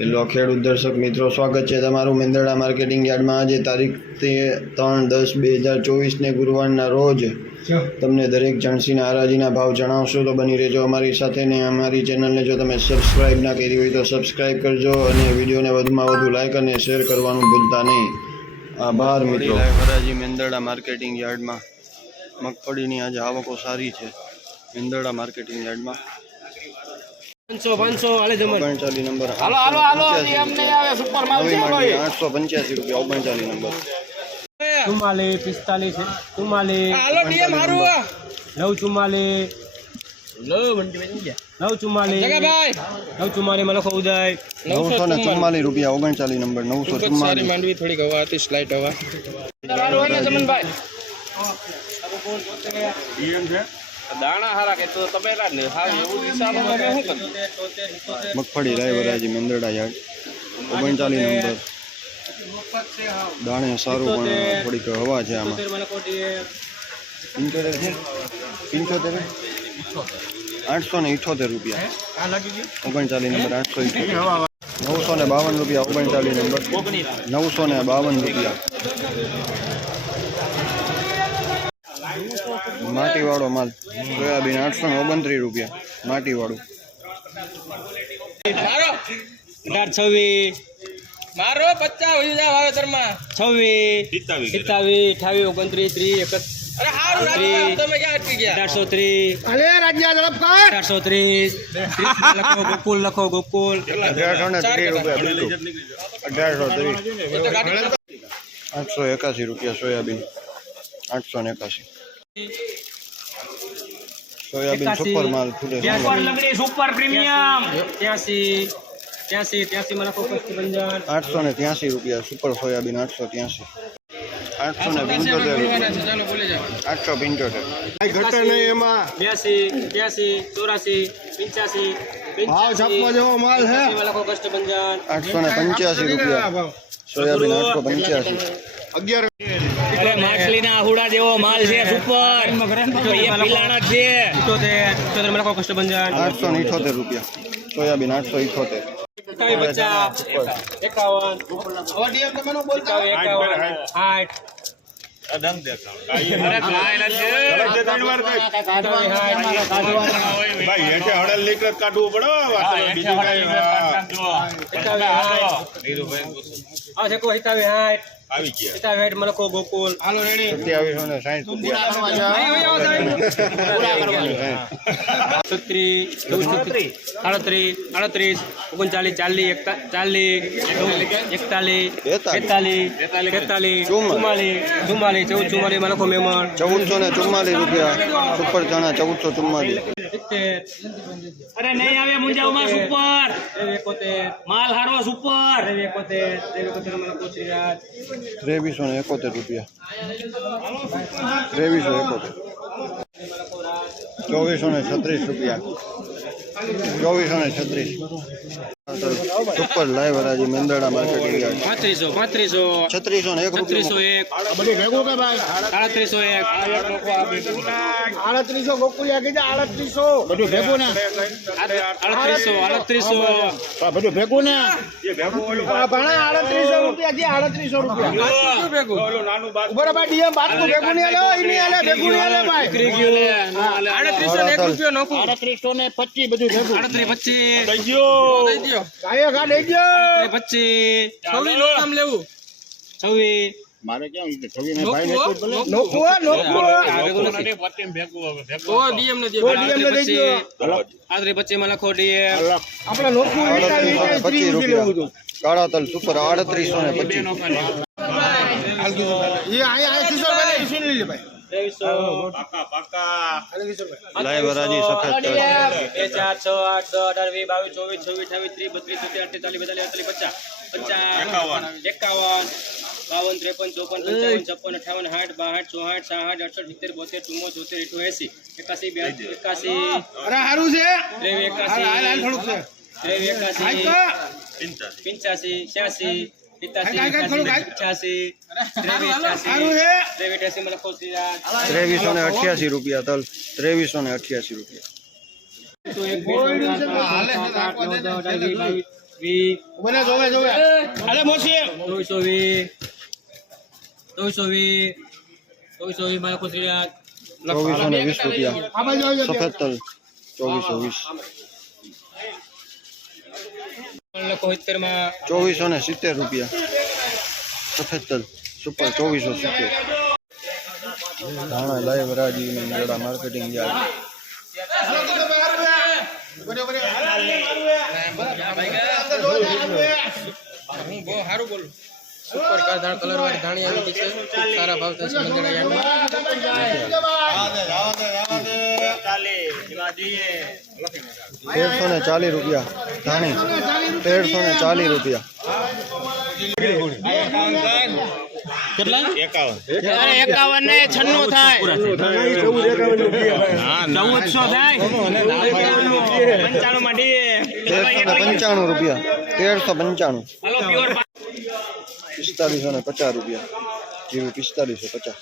Hello ખેડૂત દર્શક મિત્રો, સ્વાગત છે તમારું મેંદરડા માર્કેટિંગ યાર્ડમાં। આજે તારીખ 3/10/2024 ને ગુરુવારના રોજ તમને દરેક જણસીના હરાજીના ભાવ જણાવશું, તો બની રહેજો અમારી સાથે। ને અમારી ચેનલને જો તમે સબસ્ક્રાઈબ ના કરી હોય તો સબસ્ક્રાઈબ કરજો અને વિડીયોને વધુમાં વધુ લાઈક અને શેર કરવાનું ભૂલતા નહીં। આભાર મિત્રો। હરાજી મેંદરડા માર્કેટિંગ યાર્ડમાં મગફળીની આજે આવકો સારી છે મેંદરડા માર્કેટિંગ યાર્ડમાં। 500 હાલે જમણ 39 નંબર હાલો નિયમ નહીં આવે સુપર માલ છે ભાઈ 885 રૂપિયા 39 નંબર 44 45 હાલો નિયમ હારું 944 લો મંડી બની ગયા 944 જગા ભાઈ 944 મને ખો ઉદય 944 રૂપિયા 39 નંબર 944 માંડવી થોડી હવા હતી સ્લાઇટ હવા હાલો ને જમણ ભાઈ નિયમ છે દાણા હારા કે તો તબેલા ને હાવ એવું હિસાબમાં શું કરું મગફળી લાઈવ હરાજી મેંદરડા યાર્ડ 39 નંબર દાણે સારું પણ થોડીક હવા છે આમાં 75 878 રૂપિયા 39 નંબર 878 952 રૂપિયા 39 નંબર 952 રૂપિયા माटी वाड़ो माल सोयाबीन 829 रुपया माटी वाड़ो 1826 मारो 50 होई जा वावेतर में 26 27 28 29 30 अरे हारू राजा તમે ક્યાં અટકી ગયા 1830 અલે રાજ્યા ઝડપ કર 1830 લખો ગોકુલ 1830 રૂપિયા બિલકુલ 1830 881 રૂપિયા સોયાબીન 881 सोयाबीन सुपर माल खुले लगड़ी सुपर प्रीमियम 83 मला को 883 रुपया सुपर सोयाबीन 883 875 घटे नहीं एमा 82 84 85 भाव छपवा जो माल है मला को कष्ट बंजान 885 रुपया सोयाबीन 885 11 અરે માછલીના આહુડા જેવો માલ છે સુપર તો એ પીલાણા છે 78 મને કો કષ્ટ બંજાન 878 રૂપિયા સોયાબીન 878 કઈ બચ્ચા 51 ઓડીએમ તમે નો બોલતા 51 60 અડંગ દેખાવ અરે ખાયલા છે ત્રણ વાર ભાઈ એકે હડલ લીટર કાઢવું પડો બીજું કઈ આ છે કો 57 આવી ગયા એટા વેટ મલકો ગોકુલ હાલો રેડી 2760 મલકો મેમણ 1444 રૂપિયા સુપર ચણા 1444 અરે નહીં આવે મુંજાવમાં સુપર 71 માલ હારો સુપર 71 મલકો શ્રીરાજ 2371 રૂપિયા 2371 2436 રૂપિયા 2436 સુપર લાઈવ હરાજી મેંદરડા માર્કેટિંગ યાર્ડ 3601 રૂપિયા બધી ભેગું કે ભાઈ 3801 ગોકુલિયા કીધા 3800 બધું ભેગું ને 3800 બધું ભેગું ને એ ભેગું ભણા 3800 રૂપિયા થી 3800 રૂપિયા ભેગું ઓલો નાનું બાત ઉપર ભાઈ ડીએમ બાત કો ભેગું નહીં આલે ઈ નહીં આલે ભેગું નહીં આલે ભાઈ 3800 ને 1 રૂપિયો નોખું 3800 ને 25 બધું ભેગું 3825 દઈ દયો કાયો કા દઈ દયો 25 છવી લો નામ લેવું છવી મારે ક્યાં 26 ને ભાઈ નોખો તો ડીએમ ને દે આદરે બચ્ચે માં લખો ડીએમ આપણે નોખું 25 રૂપિયા કાળા તલ સુપર 3825 ये आया किशोर भाई सुन लीजिए भाई લાઈવ હરાજી સખત 2 4 6 8 10 11 22 23 24 28 32 51 अरे हारू से 2388 રૂપિયા તલ 2388 રૂપિયા ઉભો ને જોવે જોવે અરે મોસી 2420 મારા ખુશીયા 2420 રૂપિયા આ બાજુ આવજો સફેદ તલ 2420 75 માં 2470 રૂપિયા સફેદ તલ સુપર 2470 ધાણા લાઈવ રાજી ને મેળા માર્કેટિંગ યાર્ડ હું બહુ સારું બોલું સુપર કાર ધાણ કલર વાળી ધાણી આવી છે સારા ભાવ થશે મંગળા યાર્ડમાં 1340 રૂપિયા ધાણી 1340 રૂપિયા કેટલા 51 ને 96 થાય 1400 થાય 95 માં ડીએ 1395 રૂપિયા 1395 હાલો પ્યોર 4550 રૂપિયા જીરું 4550